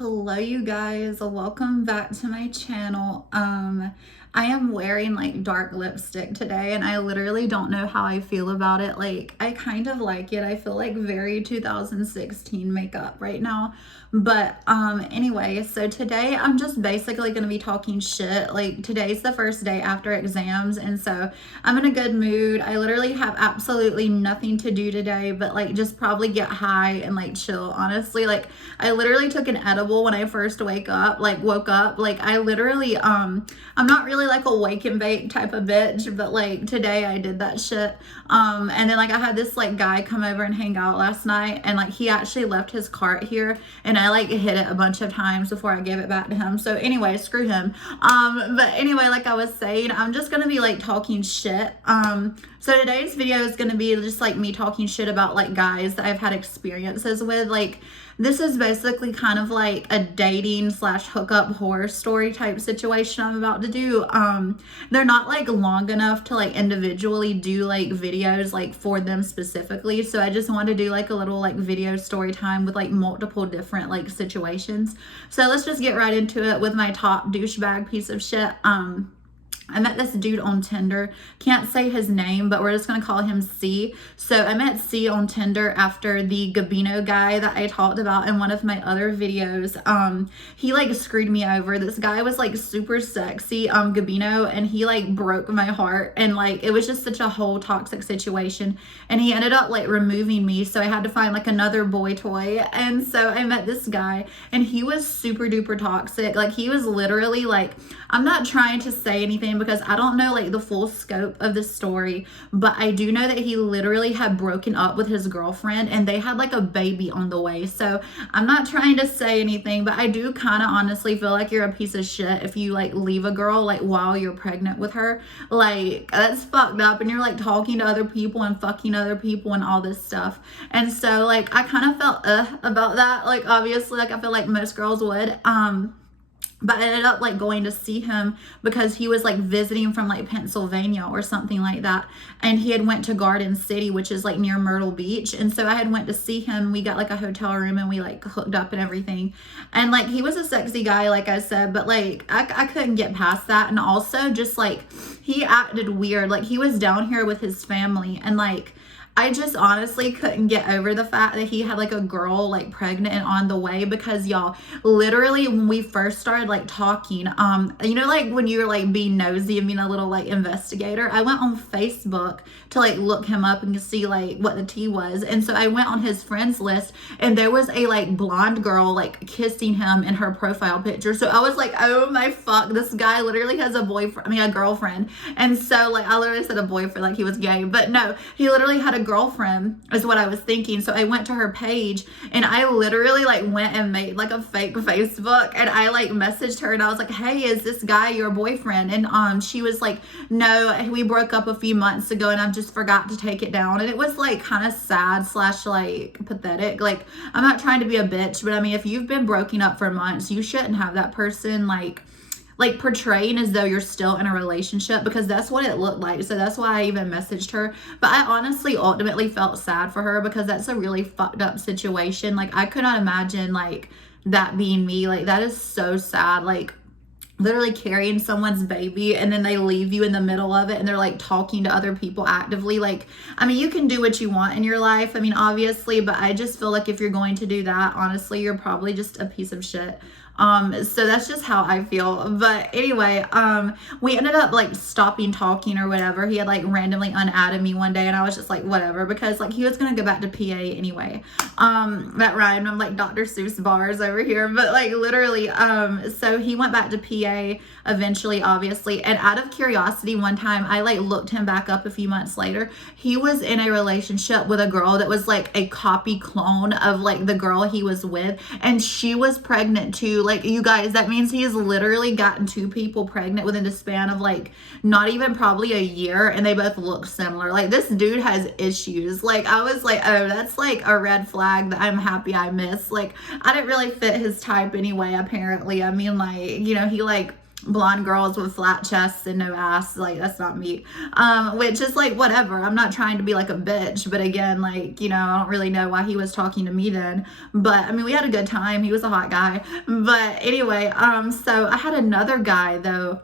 Hello you guys, welcome back to my channel. I am wearing like dark lipstick today and I literally don't know how I feel about it. Like I kind of like it. I feel like very 2016 makeup right now. But anyway, so today I'm just basically going to be talking shit. Like today's the first day after exams and so I'm in a good mood. I literally have absolutely nothing to do today but like just probably get high and like chill. Honestly, like I literally took an edible when I first woke up. Like I literally I'm not really like a wake and bake type of bitch, but like today I did that shit. And then like I had this like guy come over and hang out last night and like he actually left his cart here and I like hit it a bunch of times before I gave it back to him. So anyway, screw him. But anyway, like I was saying, I'm just gonna be like talking shit. So today's video is gonna be just like me talking shit about like guys that I've had experiences with. Like this is basically kind of like a dating / hookup horror story type situation I'm about to do. They're not like long enough to like individually do like videos like for them specifically. So I just wanted to do like a little like video story time with like multiple different like situations. So let's just get right into it with my top douchebag piece of shit. I met this dude on Tinder. Can't say his name, but we're just going to call him C. So I met C on Tinder after the Gabino guy that I talked about in one of my other videos. He like screwed me over. This guy was like super sexy, Gabino, and he like broke my heart. And like, it was just such a whole toxic situation. And he ended up like removing me. So I had to find like another boy toy. And so I met this guy and he was super duper toxic. Like he was literally like, I'm not trying to say anything because I don't know like the full scope of the story, but I do know that he literally had broken up with his girlfriend and they had like a baby on the way. So I'm not trying to say anything, but I do kind of honestly feel like you're a piece of shit if you like leave a girl like while you're pregnant with her. Like that's fucked up and you're like talking to other people and fucking other people and all this stuff. And so like I kind of felt about that. Like obviously like I feel like most girls would. But I ended up like going to see him because he was like visiting from like Pennsylvania or something like that. And he had went to Garden City, which is like near Myrtle Beach. And so I had went to see him. We got like a hotel room and we like hooked up and everything. And like he was a sexy guy, like I said, but like I couldn't get past that. And also just like he acted weird. Like he was down here with his family and like I just honestly couldn't get over the fact that he had like a girl like pregnant and on the way because y'all literally when we first started like talking, you know, like when you're like being nosy and being a little like investigator, I went on Facebook to like look him up and see like what the tea was. And so I went on his friends list and there was a like blonde girl like kissing him in her profile picture. So I was like, oh my fuck, this guy literally has a boyfriend, I mean a girlfriend. And so like I literally said a boyfriend like he was gay, but no, he literally had a girlfriend is what I was thinking. So I went to her page and I literally like went and made like a fake Facebook and I like messaged her and I was like, hey, is this guy your boyfriend? And she was like, no, we broke up a few months ago and I just forgot to take it down. And it was like kind of sad / like pathetic. Like I'm not trying to be a bitch, but I mean if you've been broken up for months, you shouldn't have that person like portraying as though you're still in a relationship because that's what it looked like. So that's why I even messaged her. But I honestly ultimately felt sad for her because that's a really fucked up situation. Like I could not imagine like that being me. Like that is so sad. Like literally carrying someone's baby and then they leave you in the middle of it and they're like talking to other people actively. Like, I mean, you can do what you want in your life. I mean, obviously, but I just feel like if you're going to do that, honestly, you're probably just a piece of shit. So that's just how I feel. But anyway, we ended up like stopping talking or whatever. He had like randomly unadded me one day and I was just like, whatever, because like he was going to go back to PA anyway. That rhymed. I'm like Dr. Seuss bars over here, but like literally, so he went back to PA eventually, obviously. And out of curiosity, one time I like looked him back up a few months later. He was in a relationship with a girl that was like a copy clone of like the girl he was with. And she was pregnant too. Like you guys, that means he has literally gotten 2 people pregnant within the span of like not even probably a year. And they both look similar. Like this dude has issues. Like I was like, oh, that's like a red flag that I'm happy I missed. Like I didn't really fit his type anyway, apparently. I mean, like, you know, he like blonde girls with flat chests and no ass. Like, that's not me. Which is like, whatever. I'm not trying to be like a bitch, but again, like, I don't really know why he was talking to me then. But I mean, we had a good time. He was a hot guy. But anyway, so I had another guy though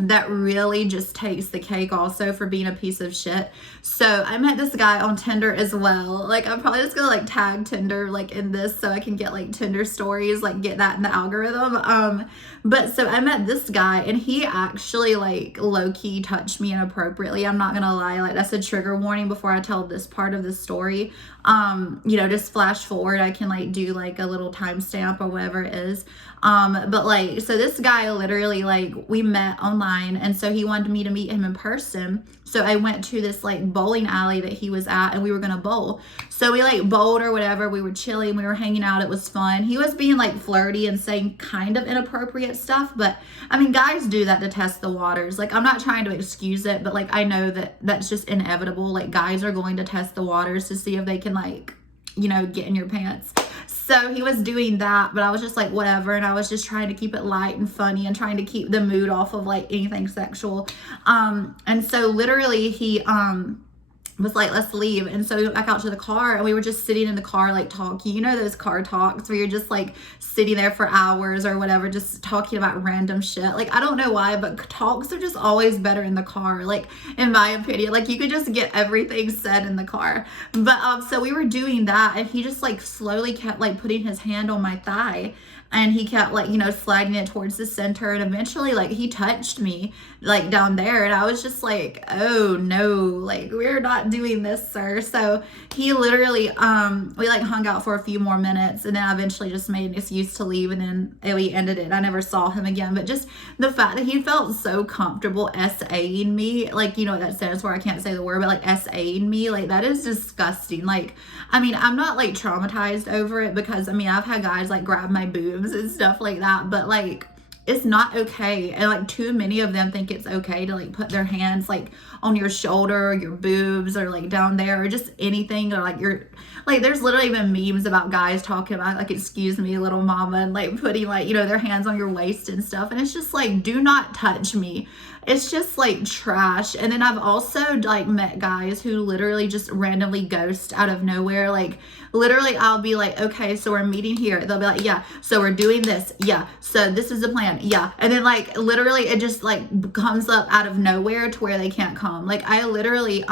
that really just takes the cake also for being a piece of shit. So I met this guy on Tinder as well. Like, I'm probably just gonna like tag Tinder like in this so I can get like Tinder stories, like get that in the algorithm. But so I met this guy and he actually like low-key touched me inappropriately. I'm not gonna lie, like that's a trigger warning before I tell this part of the story. Just flash forward. I can like do like a little timestamp or whatever it is. But like, so this guy literally like we met online, and so he wanted me to meet him in person. So I went to this like bowling alley that he was at, and we were gonna bowl. So we like bowled or whatever. We were chilling, we were hanging out. It was fun. He was being like flirty and saying kind of inappropriate stuff, but I mean, guys do that to test the waters. Like, I'm not trying to excuse it, but like I know that that's just inevitable. Like, guys are going to test the waters to see if they can like, get in your pants. So he was doing that, but I was just like, whatever. And I was just trying to keep it light and funny and trying to keep the mood off of like anything sexual. And so literally he, was like, let's leave. And so we went back out to the car, and we were just sitting in the car, like talking, those car talks where you're just like sitting there for hours or whatever, just talking about random shit. Like, I don't know why, but talks are just always better in the car. Like, in my opinion, like you could just get everything said in the car. But, so we were doing that, and he just like slowly kept like putting his hand on my thigh. And he kept like, sliding it towards the center. And eventually like he touched me like down there. And I was just like, oh no, like we're not doing this, sir. So he literally, we like hung out for a few more minutes. And then I eventually just made an excuse to leave. And then we ended it. I never saw him again. But just the fact that he felt so comfortable SAing me, like, what that stands for? I can't say the word, but like SAing me, like that is disgusting. Like, I mean, I'm not like traumatized over it because I mean, I've had guys like grab my boobs and stuff like that, but like it's not okay. And like too many of them think it's okay to like put their hands like on your shoulder or your boobs or like down there or just anything, or like you're like, there's literally been memes about guys talking about like, excuse me, little mama, and like putting like, their hands on your waist and stuff. And it's just like, do not touch me. It's just like trash. And then I've also like met guys who literally just randomly ghost out of nowhere. Like literally I'll be like, okay, so we're meeting here. They'll be like, yeah, so we're doing this. Yeah. So this is the plan. Yeah. And then like literally it just like comes up out of nowhere to where they can't come. Like I literally,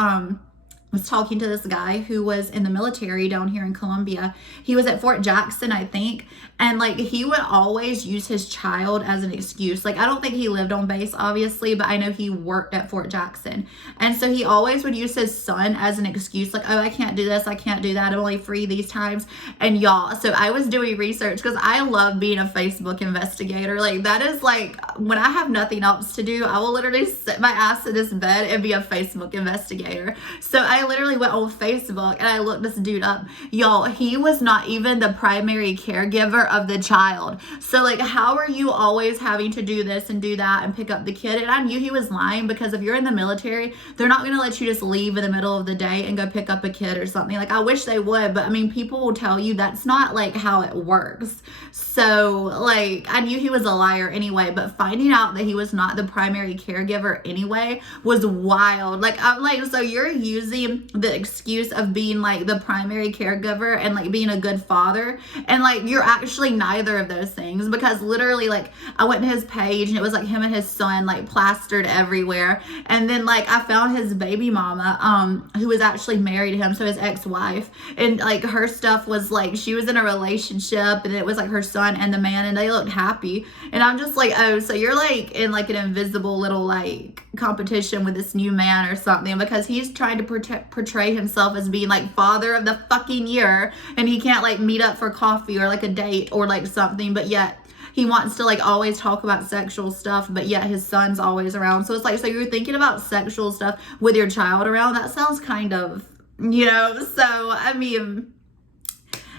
was talking to this guy who was in the military down here in Columbia. He was at Fort Jackson, I think. And like, he would always use his child as an excuse. Like, I don't think he lived on base, obviously, but I know he worked at Fort Jackson. And so he always would use his son as an excuse. Like, oh, I can't do this. I can't do that. I'm only free these times. And y'all, so I was doing research because I love being a Facebook investigator. Like, that is like, when I have nothing else to do, I will literally sit my ass in this bed and be a Facebook investigator. So I literally went on Facebook and I looked this dude up. Y'all, he was not even the primary caregiver of the child. So like, how are you always having to do this and do that and pick up the kid? And I knew he was lying because if you're in the military, they're not going to let you just leave in the middle of the day and go pick up a kid or something. Like, I wish they would, but I mean, people will tell you that's not like how it works. So like, I knew he was a liar anyway, but finding out that he was not the primary caregiver anyway was wild. Like, I'm like, so you're using the excuse of being like the primary caregiver and like being a good father, and like you're actually neither of those things, because literally like I went to his page and it was like him and his son like plastered everywhere. And then like I found his baby mama who was actually married to him, so his ex-wife, and like her stuff was like she was in a relationship and it was like her son and the man, and they looked happy. And I'm just like, oh, so you're like in like an invisible little like competition with this new man or something, because he's trying to portray himself as being like father of the fucking year, and he can't like meet up for coffee or like a date or like something, but yet he wants to like always talk about sexual stuff, but yet his son's always around. So it's like, so you're thinking about sexual stuff with your child around? That sounds kind of, so I mean,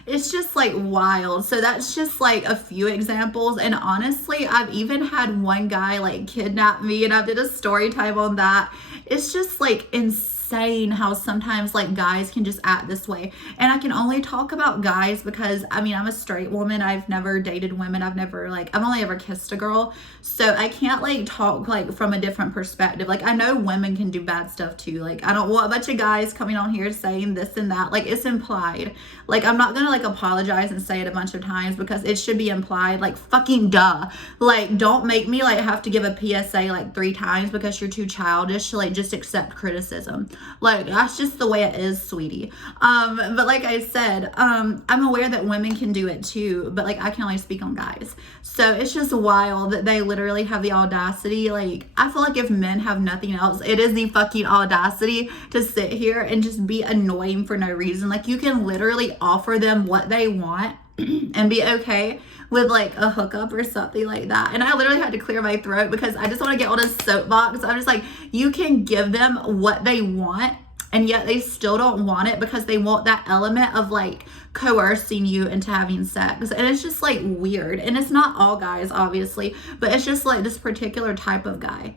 it's just like wild. So that's just like a few examples. And honestly, I've even had one guy like kidnap me, and I did a story time on that. It's just like insane insane how sometimes like guys can just act this way. And I can only talk about guys because I mean, I'm a straight woman. I've never dated women. I've only ever kissed a girl. So I can't like talk like from a different perspective. Like I know women can do bad stuff too. Like I don't want a bunch of guys coming on here saying this and that. Like it's implied. Like I'm not gonna like apologize and say it a bunch of times because it should be implied. Like fucking duh. Like don't make me like have to give a PSA like 3 times because you're too childish to like just accept criticism. Like that's just the way it is, sweetie. But like I said, I'm aware that women can do it too, but like I can only speak on guys. So it's just wild that they literally have the audacity. Like I feel like if men have nothing else, it is the fucking audacity to sit here and just be annoying for no reason. Like you can literally offer them what they want and be okay with like a hookup or something like that. And I literally had to clear my throat because I just want to get on a soapbox. I'm just like, you can give them what they want and yet they still don't want it because they want that element of like coercing you into having sex. And it's just like weird. And it's not all guys, obviously, but it's just like this particular type of guy.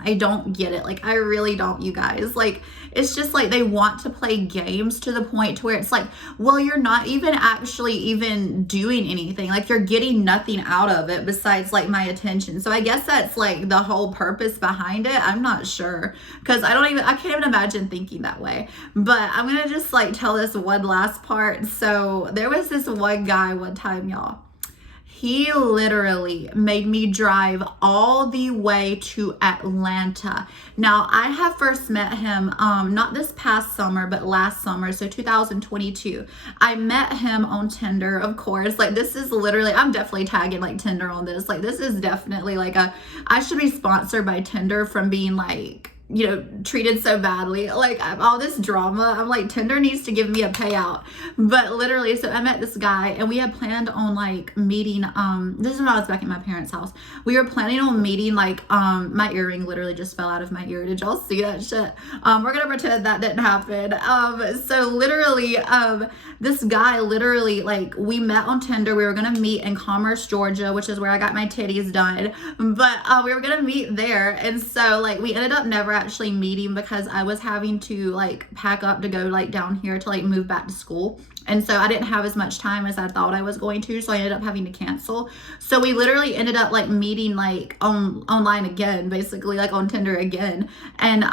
I don't get it. Like, I really don't, you guys. Like, it's just like they want to play games to the point to where it's like, well, you're not even actually even doing anything. Like, you're getting nothing out of it besides like my attention. So I guess that's like the whole purpose behind it. I'm not sure because I can't even imagine thinking that way. But I'm going to just like tell this one last part. So there was this one guy one time, y'all. He literally made me drive all the way to Atlanta. Now, I have first met him, not this past summer, but last summer, so 2022. I met him on Tinder, of course. Like, this is literally, I'm definitely tagging, like, Tinder on this. Like, this is definitely, like, I should be sponsored by Tinder from being, like, you know, treated so badly. Like all this drama, I'm like, Tinder needs to give me a payout. But literally, so I met this guy and we had planned on like meeting, this is when I was back at my parents' house. We were planning on meeting like, my earring literally just fell out of my ear. Did y'all see that shit? We're gonna pretend that didn't happen. So literally, this guy literally, like, we met on Tinder. We were gonna meet in Commerce, Georgia, which is where I got my titties done. But we were gonna meet there. And so like we ended up never actually meeting because I was having to like pack up to go like down here to like move back to school. And so I didn't have as much time as I thought I was going to. So I ended up having to cancel. So we literally ended up like meeting like online again, basically like on Tinder again. And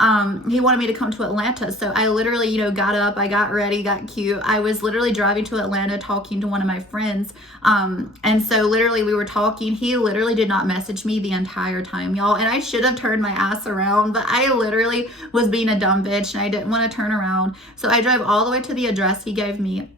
he wanted me to come to Atlanta. So I literally, you know, got up, I got ready, got cute. I was literally driving to Atlanta talking to one of my friends. And so literally we were talking. He literally did not message me the entire time, y'all. And I should have turned my ass around, but I literally was being a dumb bitch and I didn't want to turn around. So I drove all the way to the address he gave me.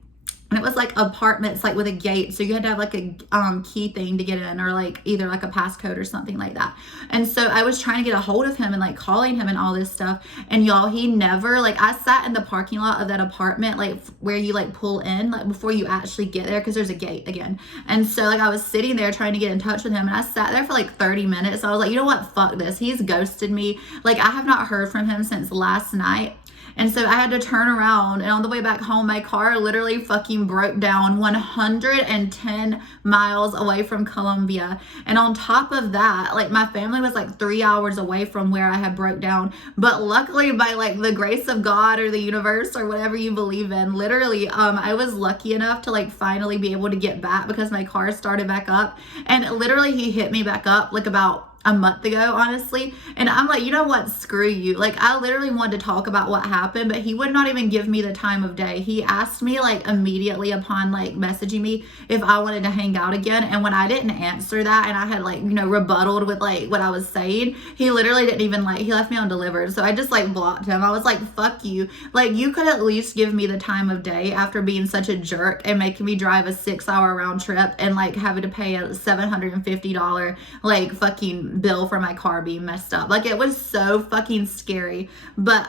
And it was like apartments, like with a gate. So you had to have like a key thing to get in, or like either like a passcode or something like that. And so I was trying to get a hold of him and like calling him and all this stuff. And y'all, he never, like, I sat in the parking lot of that apartment, like where you like pull in, like before you actually get there, because there's a gate again. And so like I was sitting there trying to get in touch with him, and I sat there for like 30 minutes. I was like, you know what? Fuck this. He's ghosted me. Like, I have not heard from him since last night. And so I had to turn around, and on the way back home, my car literally fucking broke down 110 miles away from Columbia. And on top of that, like, my family was like 3 hours away from where I had broke down. But luckily, by like the grace of God or the universe or whatever you believe in, literally, I was lucky enough to like finally be able to get back because my car started back up. And literally he hit me back up like about a month ago, honestly. And I'm like, you know what? Screw you. Like, I literally wanted to talk about what happened, but he would not even give me the time of day. He asked me like immediately upon like messaging me if I wanted to hang out again. And when I didn't answer that, and I had like, you know, rebutted with like what I was saying, he literally didn't even like, he left me undelivered. So I just like blocked him. I was like, fuck you. Like, you could at least give me the time of day after being such a jerk and making me drive a 6-hour round trip and like having to pay a $750 like fucking bill for my car being messed up. Like, it was so fucking scary. But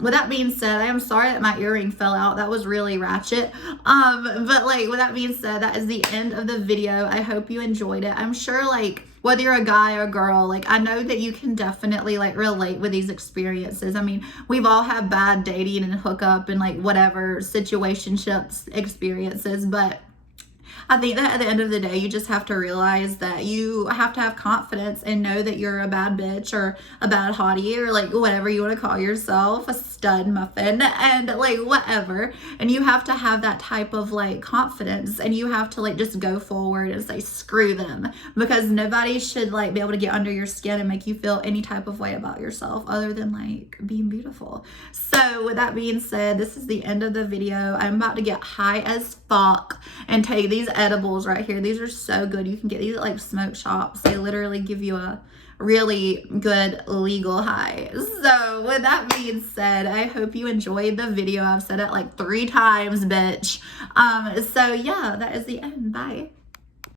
with that being said, I am sorry that my earring fell out. That was really ratchet. But like, with that being said, that is the end of the video. I hope you enjoyed it. I'm sure like whether you're a guy or a girl, like, I know that you can definitely like relate with these experiences. I mean, we've all had bad dating and hookup and like whatever situationships experiences, but I think that at the end of the day, you just have to realize that you have to have confidence and know that you're a bad bitch or a bad hottie or like whatever you want to call yourself, a stud muffin and like whatever. And you have to have that type of like confidence, and you have to like just go forward and say screw them, because nobody should like be able to get under your skin and make you feel any type of way about yourself other than like being beautiful. So with that being said, this is the end of the video. I'm about to get high as fuck and take these edibles right here. These are so good. You can get these at like smoke shops. They literally give you a really good legal high. So with that being said, I hope you enjoyed the video. I've said it like 3 times, bitch. So yeah, that is the end. Bye.